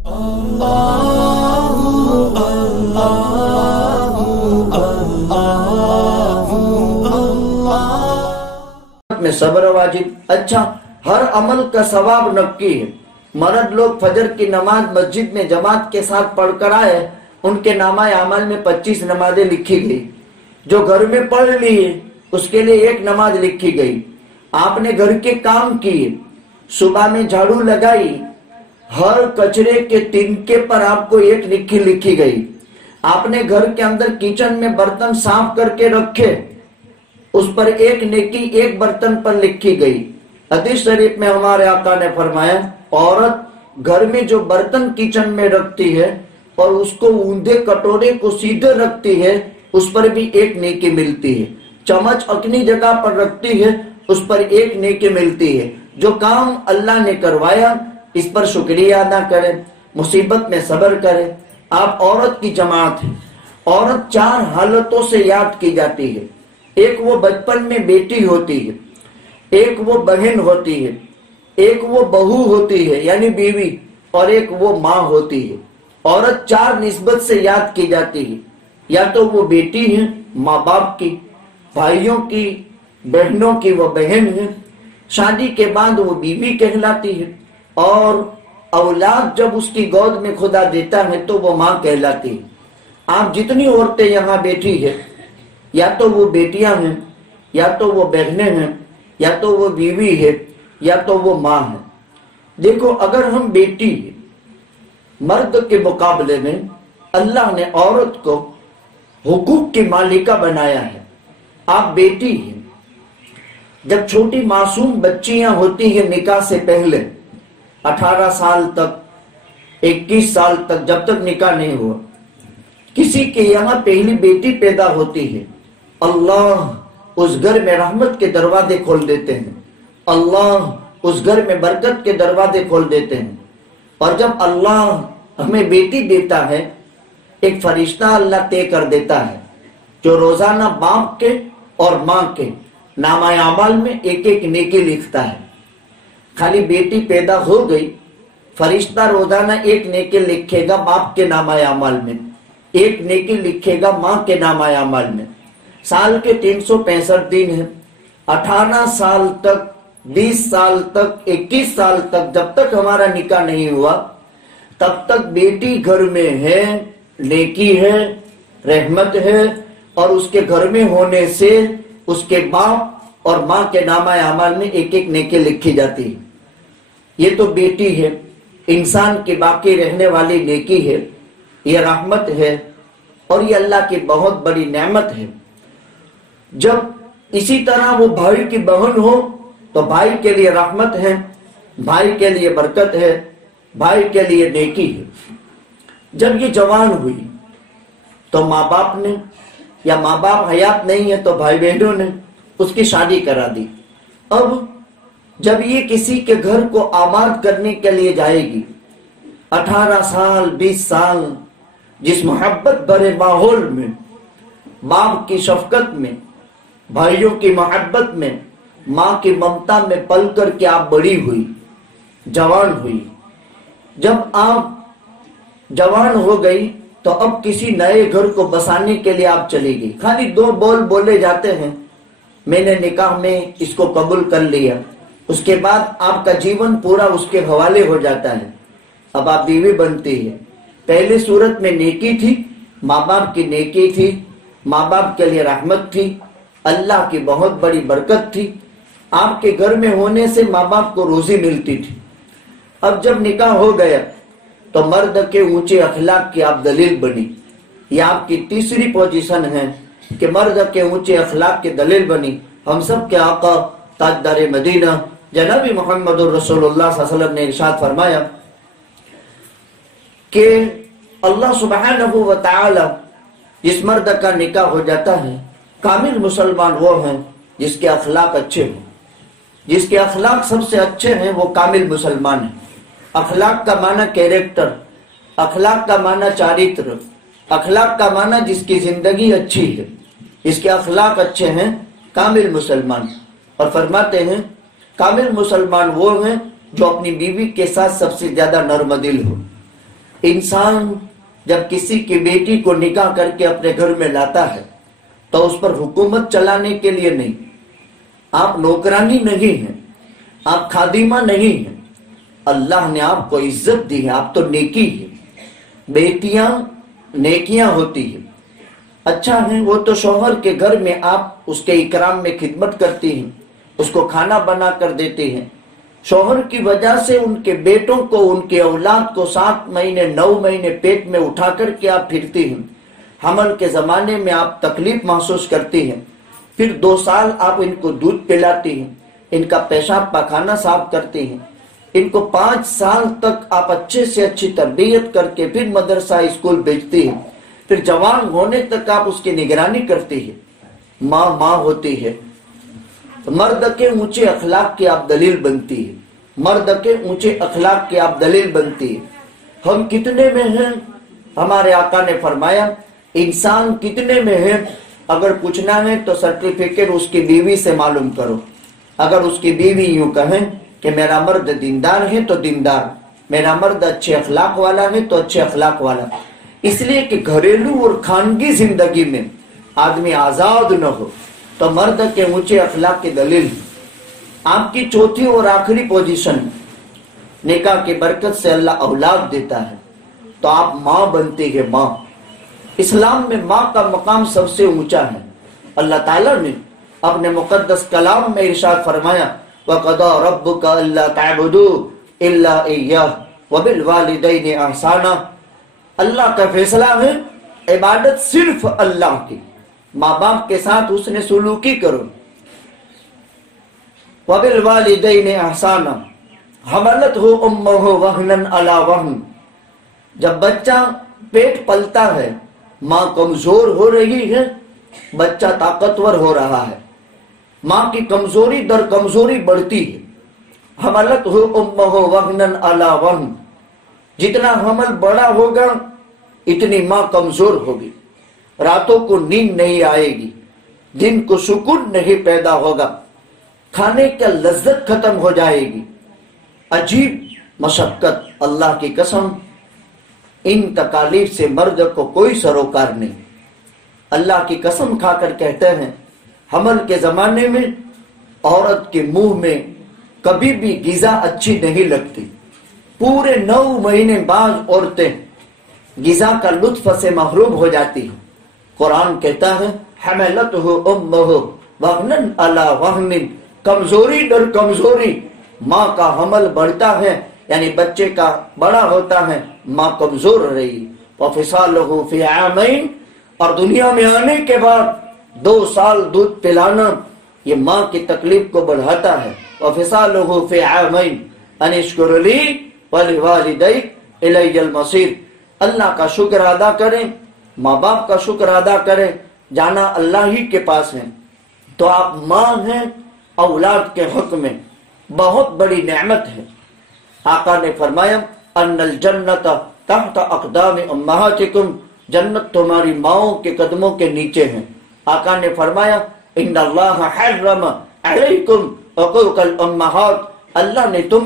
میں صبر واجب. اچھا، ہر عمل کا ثواب نقی ہے. مرد لوگ فجر کی نماز مسجد میں جماعت کے ساتھ پڑھ کر آئے، ان کے نامہ اعمال میں 25 نمازیں لکھی گئی. جو گھر میں پڑھ لی اس کے لیے 1 نماز لکھی گئی. آپ نے گھر کے کام کیے، صبح میں جھاڑو لگائی، ہر کچرے کے تنکے پر آپ کو 1 نیکی لکھی گئی. آپ نے گھر کے اندر کچن میں برتن صاف کر کے رکھے، اس پر 1 نیکی 1 برتن پر لکھی گئی. حدیث شریف میں ہمارے آقا نے فرمایا، عورت گھر میں جو برتن کچن میں رکھتی ہے اور اس کو اوندے کٹورے کو سیدھے رکھتی ہے، اس پر بھی 1 نیکی ملتی ہے. چمچ اپنی جگہ پر رکھتی ہے، اس پر 1 نیکی ملتی ہے. جو کام اللہ نے کروایا اس پر شکریہ ادا کرے، مصیبت میں صبر کرے. آپ عورت کی جماعت ہے. عورت 4 حالتوں سے یاد کی جاتی ہے. ایک وہ بچپن میں بیٹی ہوتی ہے، ایک وہ بہن ہوتی ہے، ایک وہ بہو ہوتی ہے یعنی بیوی، اور ایک وہ ماں ہوتی ہے. عورت 4 نسبت سے یاد کی جاتی ہے. یا تو وہ بیٹی ہے ماں باپ کی، بھائیوں کی، بہنوں کی وہ بہن ہے، شادی کے بعد وہ بیوی کہلاتی ہے، اور اولاد جب اس کی گود میں خدا دیتا ہے تو وہ ماں کہلاتی ہے. آپ جتنی عورتیں یہاں بیٹھی ہیں، یا تو وہ بیٹیاں ہیں، یا تو وہ بہنیں ہیں، یا تو وہ بیوی ہے، یا تو وہ ماں ہے. دیکھو، اگر ہم بیٹی ہیں، مرد کے مقابلے میں اللہ نے عورت کو حقوق کی مالکہ بنایا ہے. آپ بیٹی ہیں. جب چھوٹی معصوم بچیاں ہوتی ہیں نکاح سے پہلے، 18 سال تک، 21 سال تک، جب تک نکاح نہیں ہوا، کسی کے یہاں پہلی بیٹی پیدا ہوتی ہے، اللہ اس گھر میں رحمت کے دروازے کھول دیتے ہیں. اللہ اس گھر میں برکت کے دروازے کھول دیتے ہیں. اور جب اللہ ہمیں بیٹی دیتا ہے، ایک فرشتہ اللہ طے کر دیتا ہے جو روزانہ باپ کے اور ماں کے نامہ اعمال میں 1 نیکی لکھتا ہے. خالی بیٹی پیدا ہو گئی، فرشتہ روزانہ 1 نیکی لکھے گا باپ کے نامہ اعمال میں، 1 نیکی لکھے گا ماں کے نامہ اعمال میں. سال کے 365 دن ہیں. 18 سال تک، 20 سال تک، 21 سال تک، جب تک ہمارا نکاح نہیں ہوا تب تک بیٹی گھر میں ہے، نیکی ہے، رحمت ہے، اور اس کے گھر میں ہونے سے اس کے باپ اور ماں کے نامہ اعمال میں 1 نیکی لکھی جاتی ہے. یہ تو بیٹی ہے، انسان کی باقی رہنے والی نیکی ہے، یہ رحمت ہے، اور یہ اللہ کی بہت بڑی نعمت ہے. جب اسی طرح وہ بھائی کی بہن ہو تو بھائی کے لیے رحمت ہے، بھائی کے لیے برکت ہے، بھائی کے لیے نیکی ہے. جب یہ جوان ہوئی تو ماں باپ نے، یا ماں باپ حیات نہیں ہے تو بھائی بہنوں نے اس کی شادی کرا دی. اب جب یہ کسی کے گھر کو آباد کرنے کے لیے جائے گی، 18 سال، 20 سال، جس محبت بھرے ماحول میں، باپ کی شفقت میں، بھائیوں کی محبت میں، ماں کی ممتا میں پل کر کے آپ بڑی ہوئی، جوان ہوئی. جب آپ جوان ہو گئی تو اب کسی نئے گھر کو بسانے کے لیے آپ چلی گئی. خالی 2 بول بولے جاتے ہیں، میں نے نکاح میں اس کو قبول کر لیا، اس کے بعد آپ کا جیون پورا اس کے حوالے ہو جاتا ہے. اب آپ بیوی بنتی ہے. پہلے صورت میں نیکی تھی، ماں باپ کی نیکی تھی، ماں باپ کے لیے رحمت تھی، اللہ کی بہت بڑی برکت تھی. آپ کے گھر میں ہونے سے ماں باپ کو روزی ملتی تھی. اب جب نکاح ہو گیا تو مرد کے اونچے اخلاق کی آپ دلیل بنی. یہ آپ کی تیسری پوزیشن ہے کہ مرد کے اونچے اخلاق کی دلیل بنی. ہم سب کے آقا تاجدار مدینہ جناب محمد رسول اللہ صلی اللہ علیہ وسلم نے ارشاد فرمایا کہ اللہ سبحانہ و تعالی جس مرد کا نکاح ہو جاتا ہے، کامل مسلمان وہ ہیں جس کے اخلاق اچھے ہوں. جس کے اخلاق سب سے اچھے ہیں وہ کامل مسلمان ہیں. اخلاق کا معنی کیریکٹر، اخلاق کا معنی چارتر، اخلاق کا معنی جس کی زندگی اچھی ہے، جس کے اخلاق اچھے ہیں، کامل مسلمان. اور فرماتے ہیں کامل مسلمان وہ ہیں جو اپنی بیوی کے ساتھ سب سے زیادہ نرم دل ہو. انسان جب کسی کی بیٹی کو نکاح کر کے اپنے گھر میں لاتا ہے تو اس پر حکومت چلانے کے لیے نہیں، آپ نوکرانی نہیں ہیں، آپ خادمہ نہیں ہیں، اللہ نے آپ کو عزت دی ہے، آپ تو نیکی ہے، بیٹیاں نیکیاں ہوتی ہیں، اچھا ہے وہ تو شوہر کے گھر میں آپ اس کے اکرام میں خدمت کرتی ہیں، اس کو کھانا بنا کر دیتے ہیں، شوہر کی وجہ سے ان کے بیٹوں کو، ان کے اولاد کو 7 مہینے 9 مہینے پیٹ میں اٹھا کر کے آپ پھرتی ہیں، حمل کے زمانے میں آپ تکلیف محسوس کرتی ہیں، پھر 2 سال آپ ان کو دودھ پلاتی ہیں، ان کا پیشاب پاخانہ صاف کرتی ہیں، ان کو 5 سال تک آپ اچھے سے اچھی تربیت کر کے پھر مدرسہ اسکول بھیجتی ہیں، پھر جوان ہونے تک آپ اس کی نگرانی کرتی ہیں۔ ماں ہوتی ہے، مرد کے اونچے اخلاق کی آپ دلیل بنتی ہے، مرد کے اونچے اخلاق کی آپ دلیل بنتی ہے۔ ہم کتنے میں ہیں؟ ہمارے آقا نے فرمایا انسان کتنے میں ہے، اگر پوچھنا ہے تو سرٹیفکیٹ اس کی بیوی سے معلوم کرو۔ اگر اس کی بیوی یوں کہیں کہ میرا مرد دیندار ہے تو دیندار، میرا مرد اچھے اخلاق والا ہے تو اچھے اخلاق والا، اس لیے کہ گھریلو اور خانگی زندگی میں آدمی آزاد نہ ہو تو مرد کے اونچے اخلاق کی دلیل۔ آپ کی چوتھی اور آخری پوزیشن، نکاح کی برکت سے اللہ اولاد دیتا ہے تو آپ ماں بنتی ہے۔ ماں، اسلام میں ماں کا مقام سب سے اونچا ہے۔ اللہ تعالیٰ نے اپنے مقدس کلام میں ارشاد فرمایا وَقَضَى رَبُّكَ أَلَّا تَعْبُدُوا إِلَّا إِيَّاهُ وَبِالْوَالِدَيْنِ إِحْسَانًا، اللہ کا فیصلہ ہے عبادت صرف اللہ کی، ماں باپ کے ساتھ اس نے سلوکی کرو۔ وَبِالْوَالِدَيْنِ إِحْسَانًا حَمَلَتْهُ أُمُّهُ وَهْنًا عَلَى وَهْنٍ، جب بچہ پیٹ پلتا ہے، ماں کمزور ہو رہی ہے، بچہ طاقتور ہو رہا ہے، ماں کی کمزوری در کمزوری بڑھتی ہے۔ حَمَلَتْهُ أُمُّهُ وَهْنًا عَلَى وَهْنٍ، جتنا حمل بڑا ہوگا اتنی ماں کمزور ہوگی، راتوں کو نیند نہیں آئے گی، دن کو سکون نہیں پیدا ہوگا، کھانے کا لذت ختم ہو جائے گی، عجیب مشقت۔ اللہ کی قسم ان تکالیف سے مرد کو کوئی سروکار نہیں۔ اللہ کی قسم کھا کر کہتے ہیں حمل کے زمانے میں عورت کے منہ میں کبھی بھی غذا اچھی نہیں لگتی، پورے 9 مہینے بعد عورتیں غذا کا لطف سے محروم ہو جاتی ہیں۔ قرآن کہتا ہے حملتہ امہ وہنًا علی وہن، کمزوری در کمزوری ماں کا حمل بڑھتا ہے، یعنی بچے کا بڑا ہوتا ہے، ماں کمزور رہی۔ وفصالہ فی عامین، اور دنیا میں آنے کے بعد 2 سال دودھ پلانا یہ ماں کی تکلیف کو بڑھاتا ہے۔ وفصالہ فی عامین ان اشکر لی ولوالدیک الی المصیر، اللہ کا شکر ادا کریں، ماں باپ کا شکر ادا کریں، جانا اللہ ہی کے پاس ہے۔ تو آپ ماں ہیں، اولاد کے حق میں بہت بڑی نعمت ہے۔ آقا نے فرمایا ان الجنت تحت اقدام امہاتکم، جنت تمہاری ماؤں کے قدموں کے نیچے ہیں۔ آقا نے فرمایا ان اللہ حرم علیکم حقوق الامہات، اللہ نے تم